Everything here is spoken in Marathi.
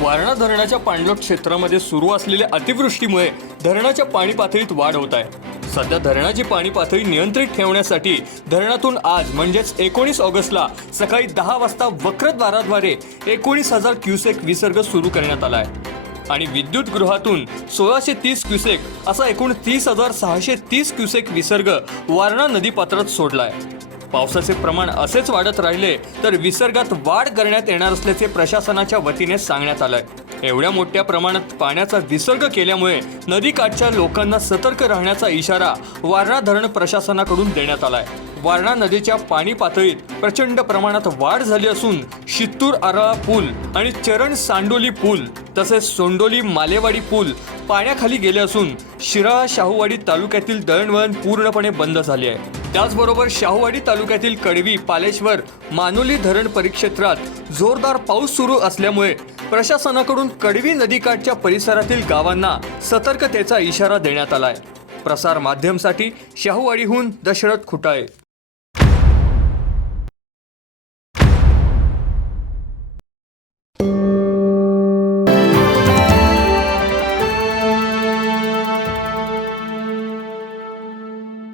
वारणा धरणाच्या पाणलोट क्षेत्रामध्ये सुरू असलेल्या अतिवृष्टीमुळे धरणाच्या पाणी पातळीत वाढ होत आहे. सध्या धरणाची पाणी पातळी नियंत्रित ठेवण्यासाठी धरणातून आज म्हणजेच एकोणीस ऑगस्टला सकाळी दहा वाजता वक्रद्वाराद्वारे एकोणीस हजार क्युसेक विसर्ग सुरू करण्यात आला आहे. आणि विद्युत गृहातून सोळाशे तीस क्युसेक असा एकूण तीस हजार सहाशे तीस क्युसेक विसर्ग वारणा नदीपात्रात सोडला आहे. पावसाचे प्रमाण असेच वाढत राहिले तर विसर्गात वाढ करण्यात येणार असल्याचे प्रशासनाच्या वतीने सांगण्यात आलंय. एवढ्या मोठ्या प्रमाणात पाण्याचा विसर्ग केल्यामुळे नदीकाठच्या लोकांना सतर्क राहण्याचा इशारा वारणा धरण प्रशासनाकडून देण्यात आलाय. वारणा नदीच्या पाणी पातळीत प्रचंड प्रमाणात वाढ झाली असून शित्तूर आरळा पूल आणि चरण सांडोली पूल तसेच सोंडोली मालेवाडी पूल पाण्याखाली गेले असून शिराळा शाहूवाडी तालुक्यातील दळणवळण पूर्णपणे बंद झाले आहे. त्याचबरोबर शाहूवाडी तालुक्यातील कडवी पालेश्वर मानोली धरण परिक्षेत्रात जोरदार पाऊस सुरू असल्यामुळे प्रशासनाकडून कडवी नदीकाठच्या परिसरातील गावांना सतर्कतेचा इशारा देण्यात आलाय. प्रसार माध्यमसाठी शाहूवाडीहून दशरथ खुटाळे.